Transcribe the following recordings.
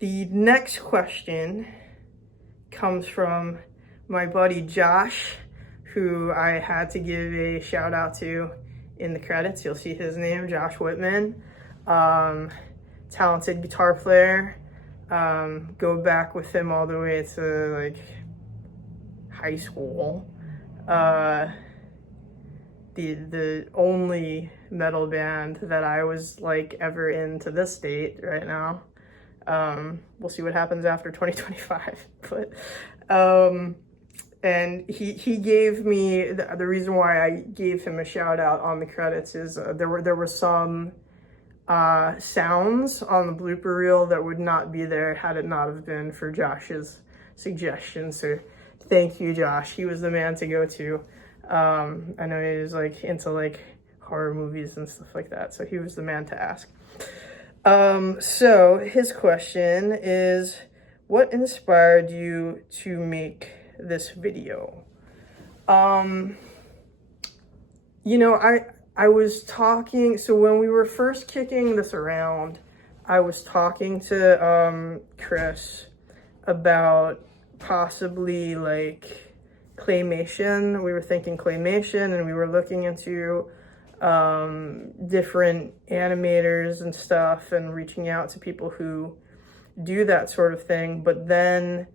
The next question comes from my buddy Josh, who I had to give a shout out to in the credits. You'll see his name, Josh Whitman. Talented guitar player. Go back with him all the way to like high school. The only metal band that I was like ever in to this date right now. We'll see what happens after 2025, but and he gave me the reason why I gave him a shout out on the credits is there were some sounds on the blooper reel that would not be there had it not have been for Josh's suggestion. So thank you, Josh. He was the man to go to. I know he was like into like horror movies and stuff like that, so he was the man to ask. So his question is, what inspired you to make this video? You know, I was talking, so when we were first kicking this around, I was talking to Chris about possibly like claymation. We were thinking claymation, and we were looking into different animators and stuff and reaching out to people who do that sort of thing, but then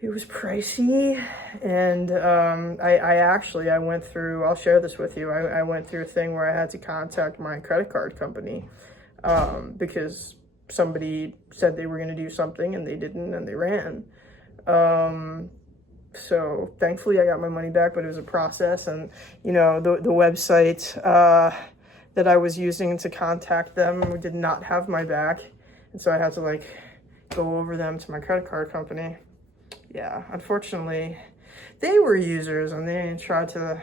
it was pricey. And I went through, I'll share this with you, I went through a thing where I had to contact my credit card company because somebody said they were going to do something and they didn't, and they ran. So thankfully I got my money back, but it was a process. And you know, the website that I was using to contact them did not have my back, and so I had to like go over them to my credit card company. Yeah, unfortunately they were users and they tried to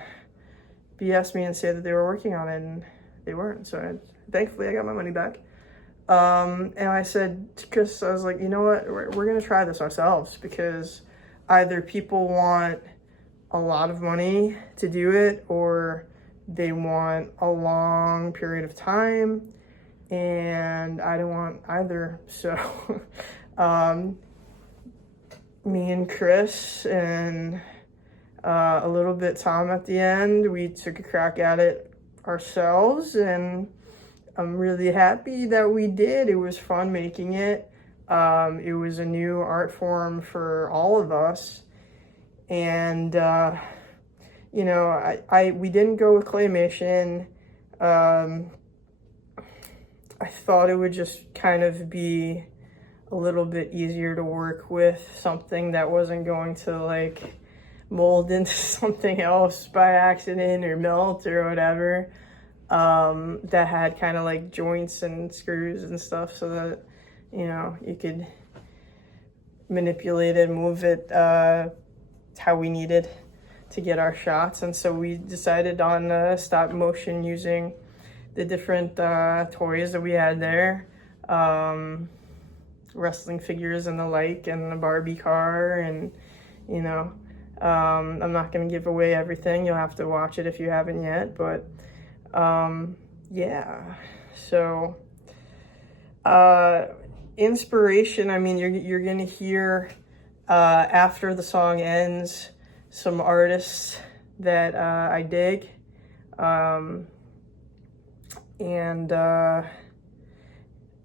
BS me and say that they were working on it, and they weren't. So thankfully I got my money back. And I said to Chris, I was like, you know what, we're gonna try this ourselves, because either people want a lot of money to do it, or they want a long period of time, and I don't want either. So me and Chris and a little bit Tom at the end, we took a crack at it ourselves, and I'm really happy that we did. It was fun making it. It was a new art form for all of us, and you know, we didn't go with claymation. I thought it would just kind of be a little bit easier to work with, something that wasn't going to like mold into something else by accident or melt or whatever, that had kind of like joints and screws and stuff, so that, you know, you could manipulate it, move it how we needed to get our shots. And so we decided on stop motion using the different toys that we had there, wrestling figures and the like, and the Barbie car, and you know, I'm not gonna give away everything. You'll have to watch it if you haven't yet, but yeah. So inspiration, I mean, you're gonna hear after the song ends some artists that I dig, and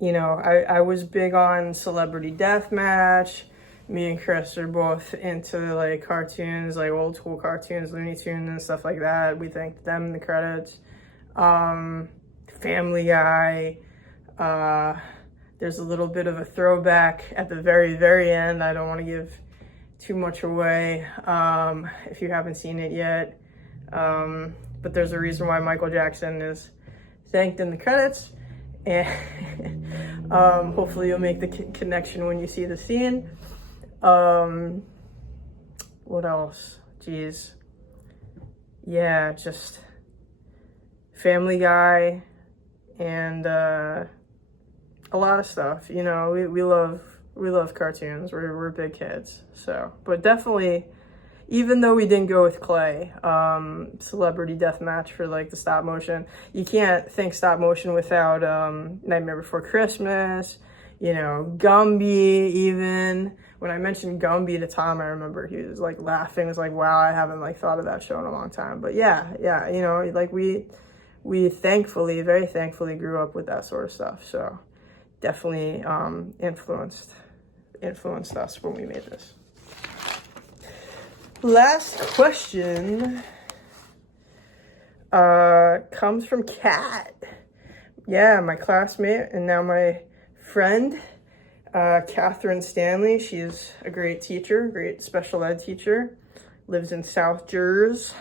you know, I was big on celebrity deathmatch. Me and Chris are both into like cartoons, like old school cartoons, Looney Tunes and stuff like that. We thanked them in the credits. Family Guy. There's a little bit of a throwback at the very, very end. I don't want to give too much away if you haven't seen it yet. But there's a reason why Michael Jackson is thanked in the credits. And hopefully you'll make the connection when you see the scene. What else? Jeez. Yeah, just Family Guy and a lot of stuff. You know, we love cartoons. We're big kids. So, but definitely, even though we didn't go with clay, celebrity deathmatch for like the stop motion, you can't think stop motion without Nightmare Before Christmas. you know, Gumby even. When I mentioned Gumby to Tom, I remember he was like laughing. It was like, wow, I haven't like thought of that show in a long time. But yeah, you know, like we thankfully, very thankfully grew up with that sort of stuff. So definitely influenced us when we made this. Last question comes from Kat. Yeah, my classmate and now my friend, Catherine Stanley. She's a great teacher, great special ed teacher, lives in South Jersey.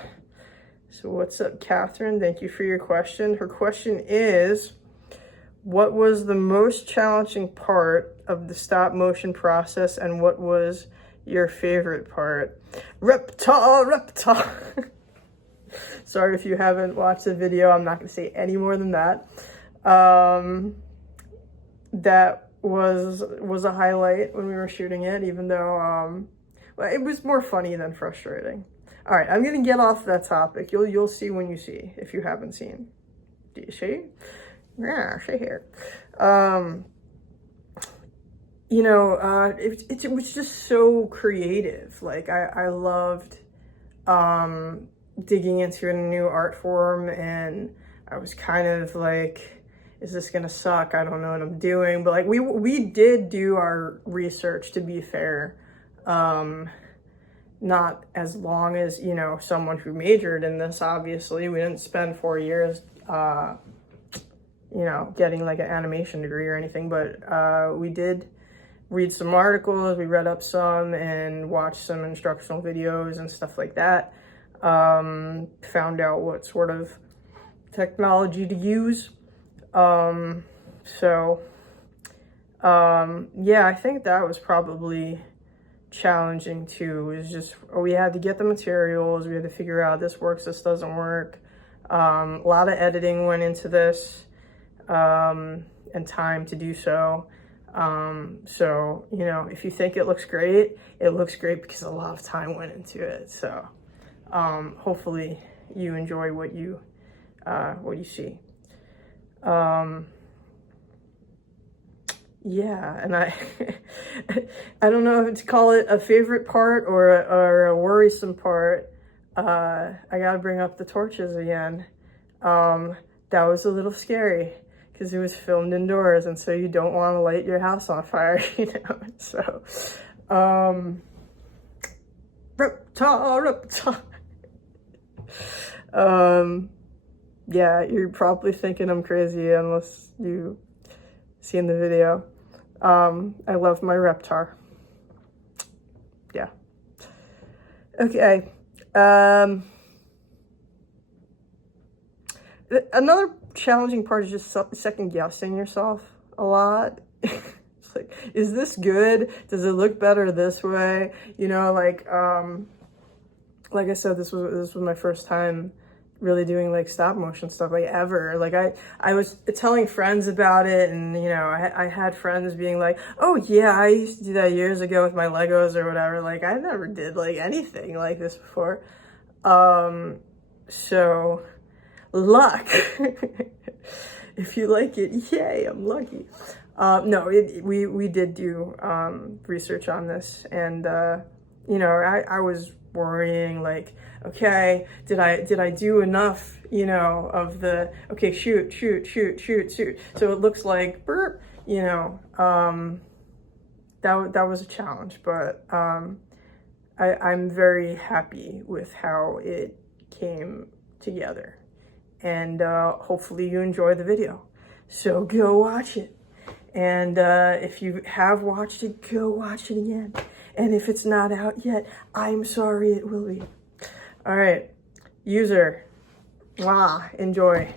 So what's up, Catherine? Thank you for your question. Her question is, what was the most challenging part of the stop motion process and what was your favorite part? Reptar. Sorry if you haven't watched the video. I'm not going to say any more than that. That was a highlight when we were shooting it, even though well, it was more funny than frustrating. All right, I'm gonna get off that topic. You'll see when you see, if you haven't seen. Do you see? Yeah, see here. You know, it was just so creative. Like I loved digging into a new art form, and I was kind of like, is this gonna suck? I don't know what I'm doing. But like we did do our research, to be fair. Not as long as, you know, someone who majored in this, obviously. We didn't spend 4 years, you know, getting like an animation degree or anything, but we did read some articles, we read up some and watched some instructional videos and stuff like that. Found out what sort of technology to use. Yeah, I think that was probably challenging too. Is just, we had to get the materials, we had to figure out this works, this doesn't work. A lot of editing went into this, and time to do so. So, you know, if you think it looks great because a lot of time went into it. So, hopefully you enjoy what you see. Yeah, and I don't know if to call it a favorite part or a worrisome part. I gotta bring up the torches again. That was a little scary because it was filmed indoors, and so you don't want to light your house on fire, you know. So, reptar. Yeah, you're probably thinking I'm crazy unless you seen the video. I love my reptar. Yeah. Okay. Another challenging part is just second guessing yourself a lot. It's like, is this good? Does it look better this way? You know, like I said, this was my first time really doing like stop motion stuff, like ever. Like I was telling friends about it, and you know, I had friends being like, oh yeah, I used to do that years ago with my Legos or whatever. Like I never did like anything like this before. So luck. If you like it, yay, I'm lucky. No, we did do research on this, and you know, I was worrying like, okay, did I do enough, you know, of the, okay, shoot, so it looks like burp, you know. That was a challenge, but I'm very happy with how it came together, and hopefully you enjoy the video. So go watch it, and if you have watched it, go watch it again. And if it's not out yet, I'm sorry, it will be. All right, user, enjoy.